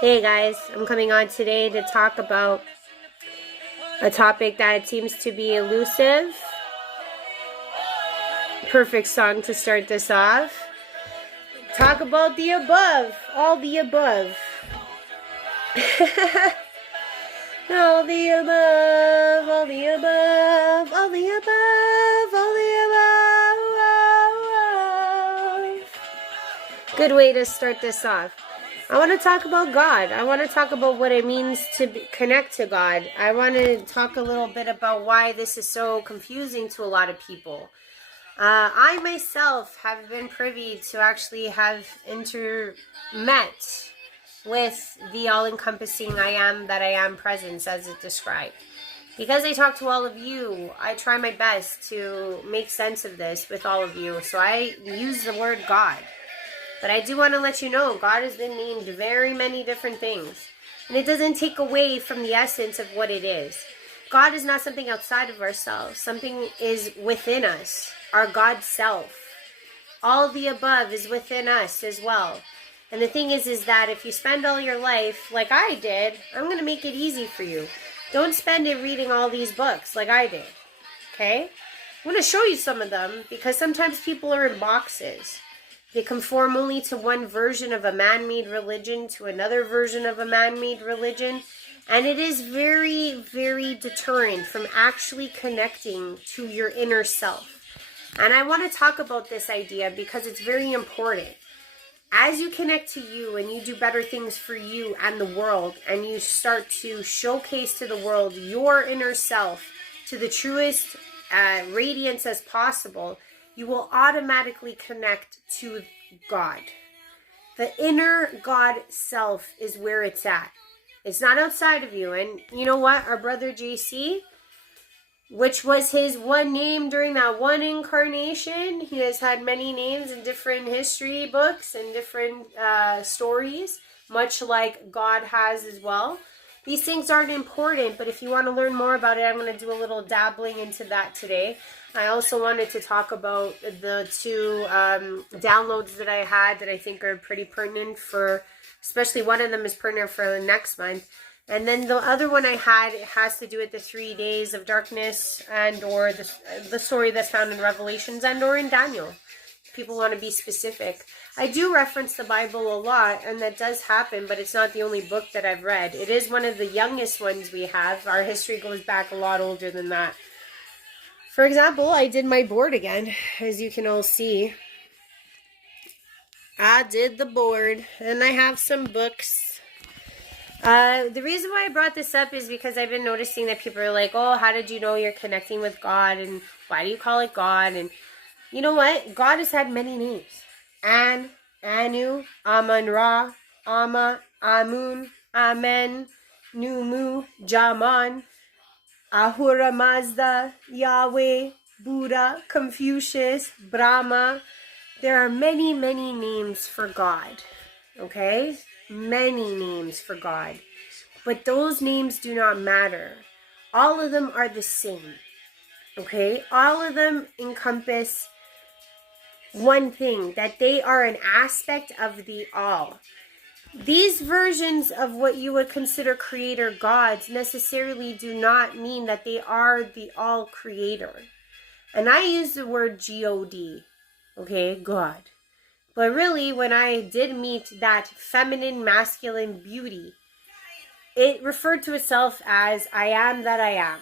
Hey guys, I'm coming on today to talk about a topic that seems to be elusive. Perfect song to start this off. Talk about the above, all the above. All the above, all the above, all the above, all the above. Good way to start this off. I want to talk about God. I want to talk about what it means to connect to God. I want to talk a little bit about why this is so confusing to a lot of people. I myself have been privy to actually have met with the all-encompassing I am that I am presence as it described. Because I talk to all of you, I try my best to make sense of this with all of you. So I use the word God. But I do want to let you know, God has been named very many different things. And it doesn't take away from the essence of what it is. God is not something outside of ourselves. Something is within us. Our GODSELF. All the above is within us as well. And the thing is that if you spend all your life like I did, I'm going to make it easy for you. Don't spend it reading all these books like I did. Okay? I'm going to show you some of them because sometimes people are in boxes. They conform only to one version of a man-made religion, to another version of a man-made religion. And it is very, very deterrent from actually connecting to your inner self. And I want to talk about this idea because it's very important. As you connect to you and you do better things for you and the world, and you start to showcase to the world your inner self to the truest radiance as possible, you will automatically connect to God. The inner God self is where it's at. It's not outside of you. And you know what? Our brother JC, which was his one name during that one incarnation, he has had many names in different history books and different stories, much like God has as well. These things aren't important, but if you want to learn more about it, I'm going to do a little dabbling into that today. I also wanted to talk about the two downloads that I had that I think are pretty pertinent for, especially one of them is pertinent for next month. And then the other one I had, it has to do with the 3 days of darkness and or the story that's found in Revelations and or in Daniel. People want to be specific. I do reference the Bible a lot, and that does happen, but it's not the only book that I've read. It is one of the youngest ones we have. Our history goes back a lot older than that. For example, I did my board again, as you can all see. I did the board, and I have some books. The reason why I brought this up is because I've been noticing that people are like, oh, how did you know you're connecting with God, and why do you call it God? And you know what? God has had many names. An, Anu, Amun-Ra, Amma, Amun, Amen, Numu, Jaman, Ahura Mazda, Yahweh, Buddha, Confucius, Brahma. There are many, many names for God. Okay? Many names for God. But those names do not matter. All of them are the same. Okay? All of them encompass one thing, that they are an aspect of the all. These versions of what you would consider creator gods necessarily do not mean that they are the all creator. And I use the word God, okay, God. But really, when I did meet that feminine, masculine beauty, it referred to itself as I am that I am.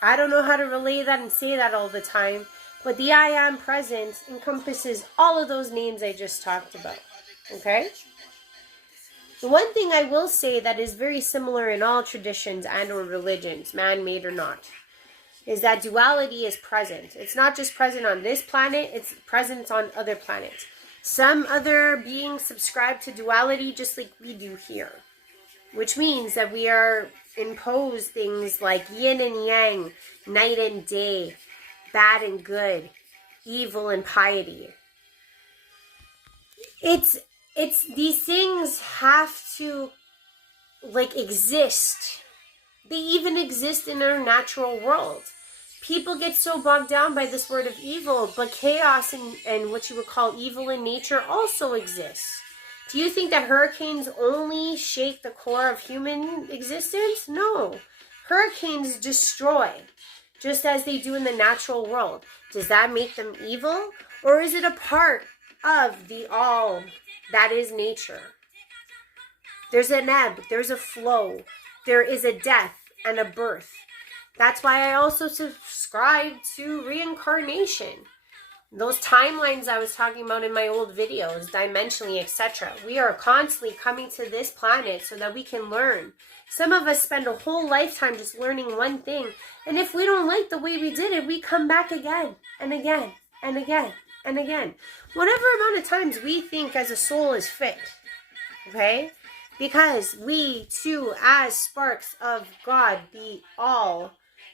I don't know how to relay that and say that all the time, but the I am presence encompasses all of those names I just talked about, okay? The one thing I will say that is very similar in all traditions and or religions, man-made or not, is that duality is present. It's not just present on this planet, it's present on other planets. Some other beings subscribe to duality just like we do here, which means that we are imposed things like yin and yang, night and day, bad and good, evil and piety. It's these things have to exist. They even exist in our natural world. People get so bogged down by this word of evil, but chaos and what you would call evil in nature also exists. Do you think that hurricanes only shake the core of human existence? No. Hurricanes destroy, just as they do in the natural world. Does that make them evil? Or is it a part of the all that is nature? There's an ebb, there's a flow, there is a death and a birth. That's why I also subscribe to reincarnation. Those timelines I was talking about in my old videos, dimensionally, etc. We are constantly coming to this planet so that we can learn. Some of us spend a whole lifetime just learning one thing. And if we don't like the way we did it, we come back again and again and again and again. Whatever amount of times we think as a soul is fit. Okay? Because we too, as sparks of God, the all,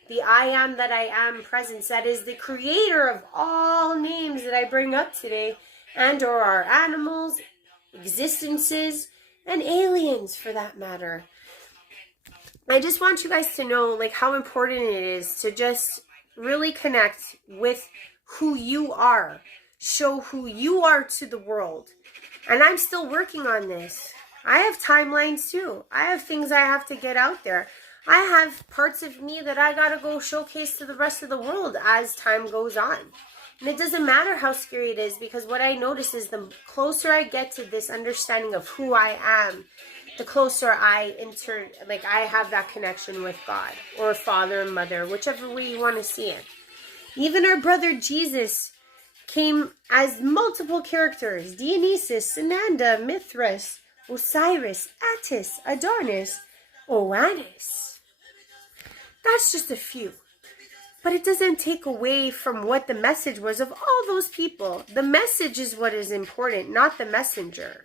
the I am that I am presence, that is the creator of all names that I bring up today, and or our animals, existences, and aliens for that matter. I just want you guys to know like how important it is to just really connect with who you are. Show who you are to the world. And I'm still working on this. I have timelines too. I have things I have to get out there. I have parts of me that I gotta go showcase to the rest of the world as time goes on. And it doesn't matter how scary it is, because what I notice is the closer I get to this understanding of who I am, the closer I have that connection with God or Father and Mother, whichever way you want to see it. Even our brother Jesus came as multiple characters: Dionysus, Sananda, Mithras, Osiris, Attis, Adonis, Oannes. That's just a few. But it doesn't take away from what the message was of all those people. The message is what is important, not the messenger.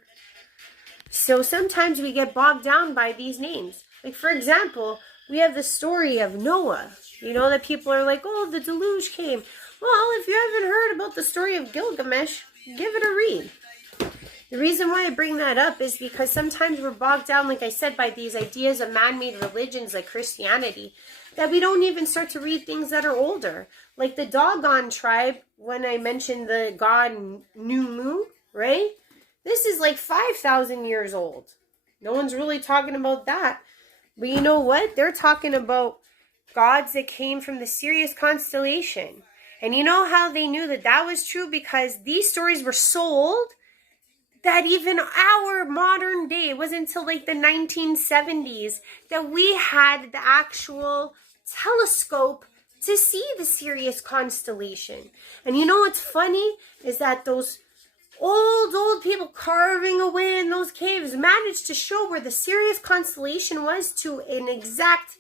So sometimes we get bogged down by these names. Like, for example, we have the story of Noah. You know, that people are like, oh, the deluge came. Well, if you haven't heard about the story of Gilgamesh, give it a read. The reason why I bring that up is because sometimes we're bogged down, like I said, by these ideas of man-made religions like Christianity, that we don't even start to read things that are older. Like the Dogon tribe, when I mentioned the god Numu, right? This is like 5,000 years old. No one's really talking about that. But you know what? They're talking about gods that came from the Sirius constellation. And you know how they knew that that was true? Because these stories were sold that even our modern day, it wasn't until like the 1970s that we had the actual telescope to see the Sirius constellation. And you know what's funny is that those old people carving away in those caves managed to show where the Sirius constellation was to an exact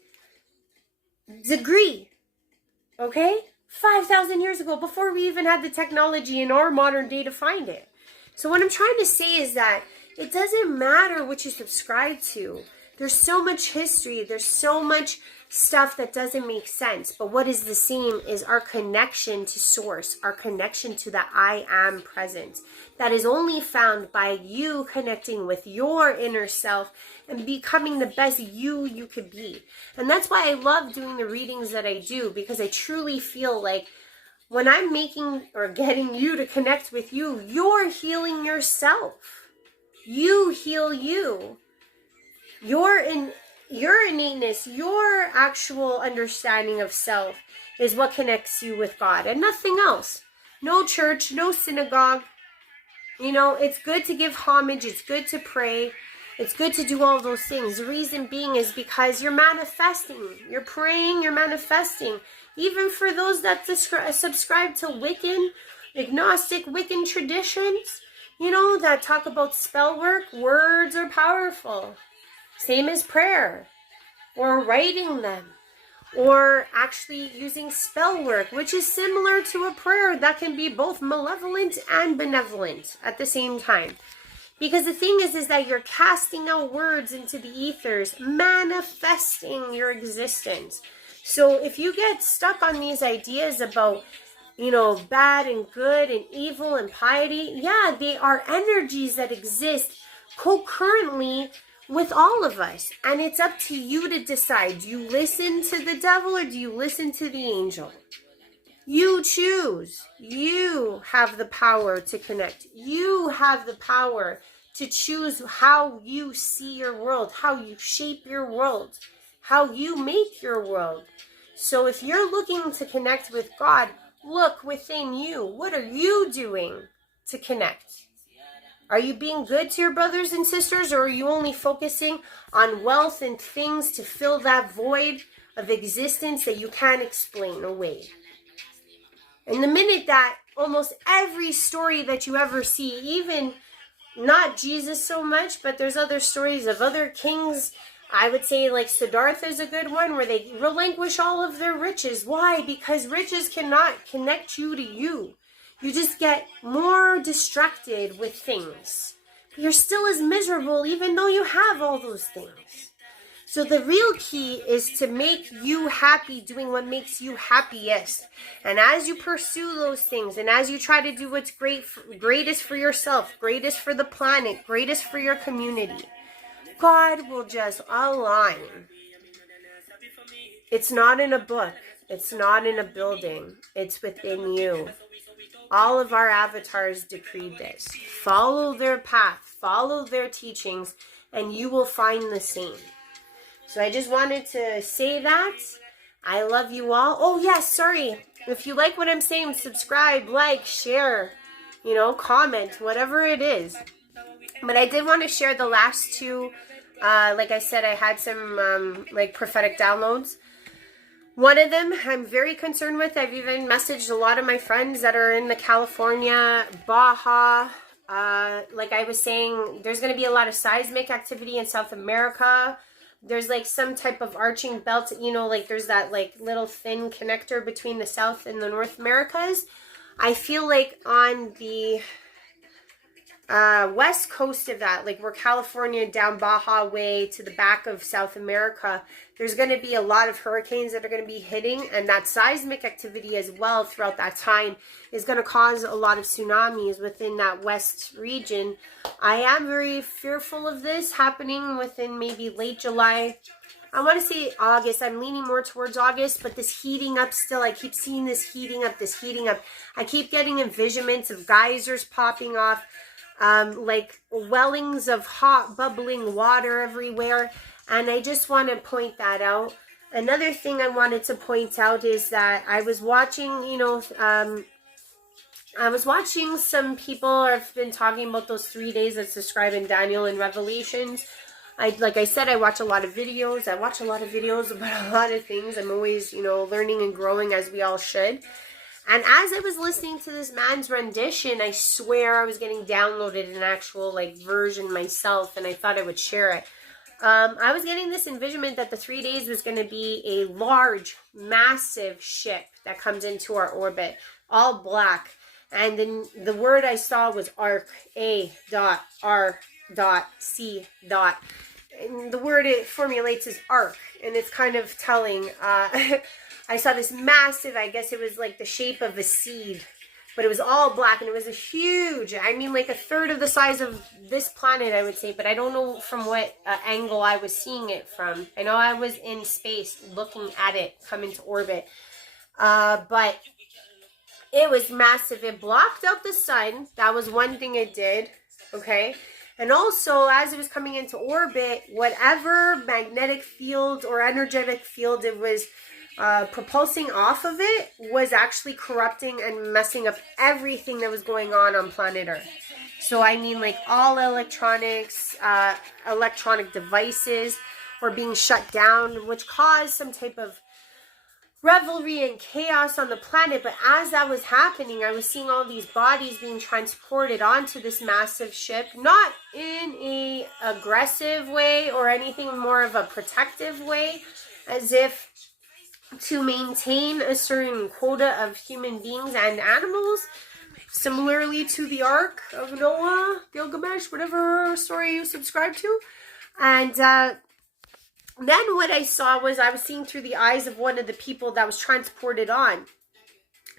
degree. Okay? 5,000 years ago, before we even had the technology in our modern day to find it. So what I'm trying to say is that it doesn't matter what you subscribe to. There's so much history. There's so much stuff that doesn't make sense. But what is the same is our connection to source, our connection to the I am presence. That is only found by you connecting with your inner self and becoming the best you could be. And that's why I love doing the readings that I do, because I truly feel like when I'm making or getting you to connect with you, you're healing yourself. You heal you. Your innateness, your actual understanding of self is what connects you with God and nothing else. No church, no synagogue. You know, it's good to give homage. It's good to pray. It's good to do all those things. The reason being is because you're manifesting. You're praying, you're manifesting. Even for those that subscribe to Wiccan, agnostic Wiccan traditions, you know, that talk about spell work, words are powerful. Same as prayer, or writing them, or actually using spell work, which is similar to a prayer that can be both malevolent and benevolent at the same time. Because the thing is that you're casting out words into the ethers, manifesting your existence. So if you get stuck on these ideas about, you know, bad and good and evil and piety, yeah, they are energies that exist concurrently with all of us. And it's up to you to decide. Do you listen to the devil or do you listen to the angel? You choose. You have the power to connect. You have the power to choose how you see your world, how you shape your world, how you make your world. So if you're looking to connect with God, look within you. What are you doing to connect? Are you being good to your brothers and sisters, or are you only focusing on wealth and things to fill that void of existence that you can't explain away? And the minute that almost every story that you ever see, even not Jesus so much, but there's other stories of other kings, I would say like Siddhartha is a good one, where they relinquish all of their riches. Why? Because riches cannot connect you to you. You just get more distracted with things. But you're still as miserable even though you have all those things. So the real key is to make you happy doing what makes you happiest. And as you pursue those things, and as you try to do what's greatest for yourself, greatest for the planet, greatest for your community, God will just align. It's not in a book. It's not in a building. It's within you. All of our avatars decreed this. Follow their path. Follow their teachings, and you will find the same. So I just wanted to say that. I love you all. Oh, yes, sorry. If you like what I'm saying, subscribe, like, share, comment, whatever it is. But I did want to share the last two. Like I said, I had some prophetic downloads. One of them I'm very concerned with. I've even messaged a lot of my friends that are in the California, Baja. Like I was saying, there's going to be a lot of seismic activity in South America. There's like some type of arching belt, there's that like little thin connector between the South and the North Americas. I feel like on the west coast of that, like we're California down Baja way to the back of South America, there's going to be a lot of hurricanes that are going to be hitting, and that seismic activity as well throughout that time is going to cause a lot of tsunamis within that west region. I am very fearful of this happening within maybe late July. I want to say August. I'm leaning more towards August, but this heating up still, I keep seeing this heating up. I keep getting envisionments of geysers popping off, like wellings of hot bubbling water everywhere. And I just want to point that out. Another thing I wanted to point out is that I was watching, I was watching some people have been talking about those 3 days that's described in Daniel and Revelations. Like I said, I watch a lot of videos. I watch a lot of videos about a lot of things. I'm always, learning and growing, as we all should. And as I was listening to this man's rendition, I swear I was getting downloaded an actual version myself, and I thought I would share it. I was getting this envisionment that the 3 days was going to be a large, massive ship that comes into our orbit, all black. And then the word I saw was arc, A.R.C. And the word it formulates is arc, and it's kind of telling. I saw this massive, I guess it was like the shape of a seed, but it was all black, and it was a huge, like a third of the size of this planet, I would say, but I don't know from what angle I was seeing it from. I know I was in space looking at it come into orbit, but it was massive. It blocked out the sun. That was one thing it did, okay? And also, as it was coming into orbit, whatever magnetic field or energetic field it was propulsing off of it was actually corrupting and messing up everything that was going on planet Earth. So all electronics, electronic devices were being shut down, which caused some type of revelry and chaos on the planet. But as that was happening, I was seeing all these bodies being transported onto this massive ship, not in a aggressive way or anything, more of a protective way, as if to maintain a certain quota of human beings and animals, similarly to the Ark of Noah, Gilgamesh, whatever story you subscribe to. And then what I saw was I was seeing through the eyes of one of the people that was transported on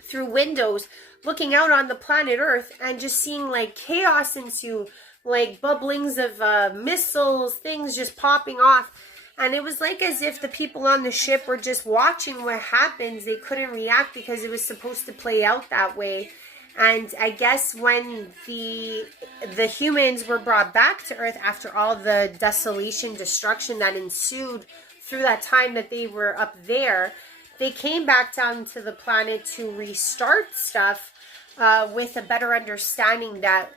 through windows, looking out on the planet Earth, and just seeing chaos ensue, bubblings of missiles, things just popping off. And it was as if the people on the ship were just watching what happens. They couldn't react because it was supposed to play out that way. And I guess when the humans were brought back to Earth after all the desolation, destruction that ensued through that time that they were up there, they came back down to the planet to restart stuff with a better understanding that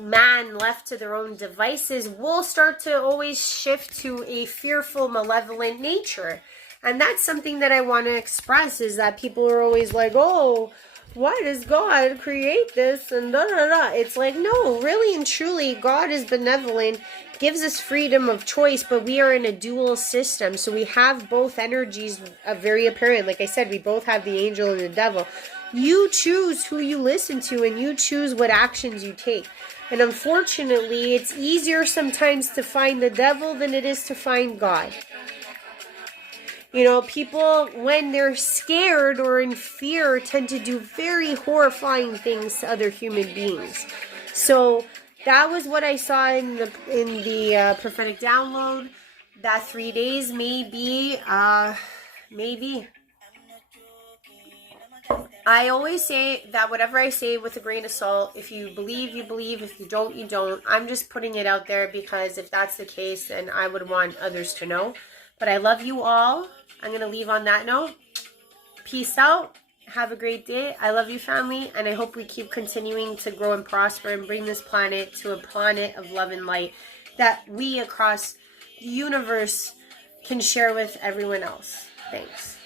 man left to their own devices will start to always shift to a fearful, malevolent nature. And that's something that I want to express, is that people are always like, oh, why does God create this and da da da. It's like, no, really and truly, God is benevolent, gives us freedom of choice, but we are in a dual system, so we have both energies very apparent. Like I said, we both have the angel and the devil. You choose who you listen to, and you choose what actions you take. And unfortunately, it's easier sometimes to find the devil than it is to find God. You know, people, when they're scared or in fear, tend to do very horrifying things to other human beings. So that was what I saw in the prophetic download. That 3 days maybe. I always say that whatever I say with a grain of salt. If you believe, you believe. If you don't, you don't. I'm just putting it out there because if that's the case, then I would want others to know. But I love you all. I'm going to leave on that note. Peace out. Have a great day. I love you, family. And I hope we keep continuing to grow and prosper and bring this planet to a planet of love and light that we across the universe can share with everyone else. Thanks.